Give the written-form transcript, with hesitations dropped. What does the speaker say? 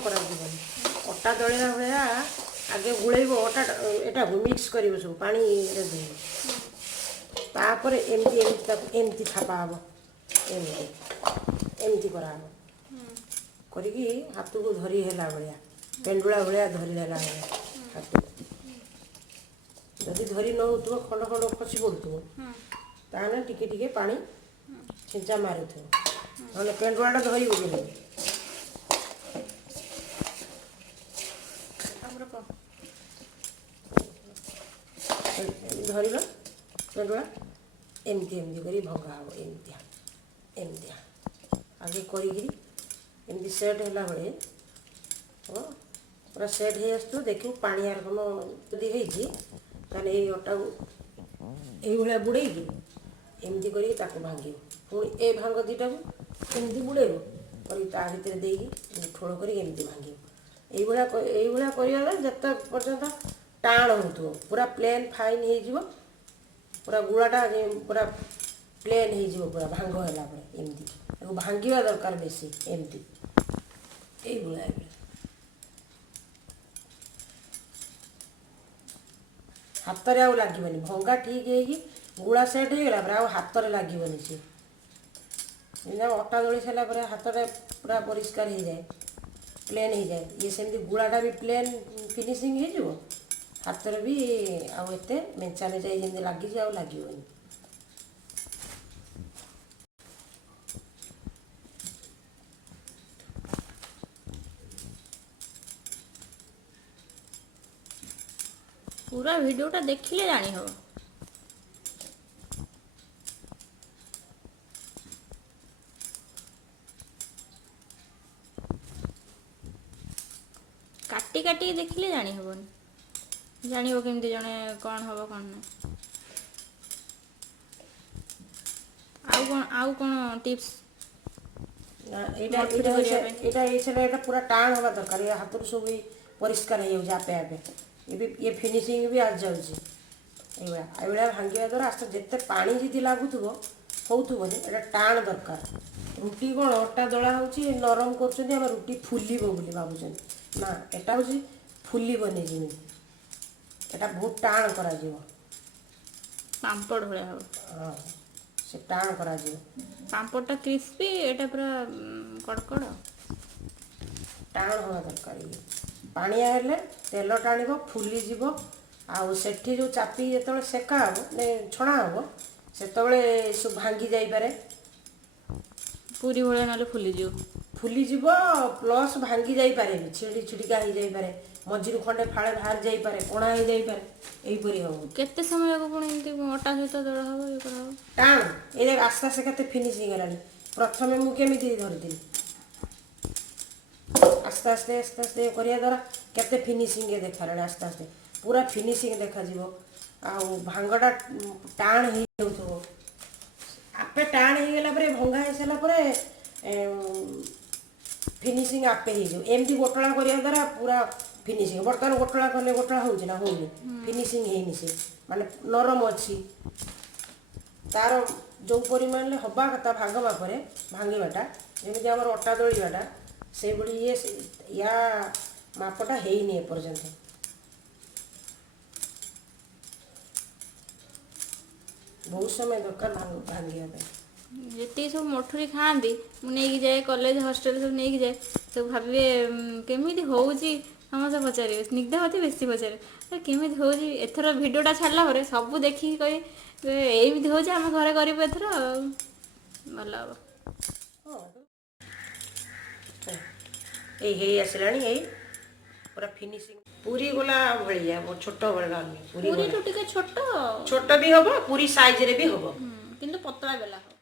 करा अटा दलिया भाया आगे गुड़ेब अटा एटा मिक्स कर सब पानी तापर एमती थापा हम एमती कराब करी हाथ को धरी है भाया पेंडुला भाया धरी है हाथ जदि धरी न हो खंड खंड खसी पड़ू ताने टिके टिके पानी छिंचा मारुथो ना पेंडुलाटा धरी नहीं धरल पेंडुला एमती एमती कर भंगा हम एमती एमती आगे करमती सेट है बेले पूरा सेट हो आस देखू पानी आरकम जदि होने ये अटा ये बुड़े एमती कर भांग पुणी ए भांग दुटा एमती बुड़ेब कर भितर देकी ठोड़ कर एमती भांग ये जिते पर्यंत टाण हो पूरा प्लेन फाइन हो पूरा गुड़ाटा पूरा प्लेन हो पूरा भांग है एमती भांगा दरकार बेसी एमती ये हाथ में आउ लगे भंगा ठीक है गुड़ा सेट हो गला हाथ में लगे सी अटा दली सारा हाथ पूरा परिष्कार हो जाए प्लेन हो जाए ये सेमती गुड़ाटा भी प्लेन फिनिशिंग हो हाथ में भी आते मेचा मेचा जमी लगी आउ लगे पूरा वीडियोटा देखिले जानी हो काटी काटी देखिले जानी हबनी जानी हो केमती जने कौन हबो कौन ना आउ कौन टिप्स एटा पूरा टाण हवा दरकार हाथ सब परिष्कार हो आपे आपे ये फिनिशिंग भी आज जाऊँगी ये भांगा द्वारा आस्ते जिते पानी जी लगुव होने टाण दरकार रुटी कौन अटा दला हो नरम कर रुटी फुलब बोली भावुं ना एटा हूँ फुलबनी जमी एटा बहुत टाण कर पांपड़ भाया हो हाँ से टाण कर पांपड़टा क्रिस्पी एटा पूरा कड़कड़ टाण हवा दरकार ये पानिया हेले तेल टाण फुलीज आठी जो चापी जो सेका हे छणा हम से सब भांगी जापे पूरी भाया ना फुलीज प्लस भांगी जापे छिड़ी छिड़िका हो जापे मझी खंडे फाड़े बाहर जापे कणा हो जापे यहीपरी हम केते समय को पुणी अटा सहित दला हम ये कर टाण ये आस्ते आस्ते केते फिनिशिंग है प्रथम मुझे धरदी आस्ते आस्ते आस्ते आस्ते करिया द्वारा केते फिनिशिंग देखा आस्ते आस्ते पूरा फिनिशिंग देखा भांगटा टाण हो आपे टाण हो गला भंगा हो सारा फिनिशिंग आपे हो एमती गोटला करिया द्वारा पूरा फिनिशिंग बर्तमान गोटला कले गोटला हो ना हो फिनिशिंग है से माने नरम अच्छी तार जो परिमाण हवा कथा भाग मापे भांगाटा जमी आम अटा दलियाटा से बड़ी ये या मापटा है नहीं एपर्यंत बहुत समय दरकार भांगा जी सब मठुरी खाती मुझे जाए कॉलेज हॉस्टल सब नहीं जाए सब भावे केमी हो समस्त पचारे स्निग्धा मत बेसी पचारे केमी हो एथर भिडटा छाड़ा पर सब देखिए कहे एमती हो आम घरे करूँ एथर भल हम ये आसला पूरा फिनिशिंग पूरी गोला भाया छोट बड़ा पूरी तो टिके छोट छोट भी हम पूरी साइज रे भी हम किंतु पतला बेला हो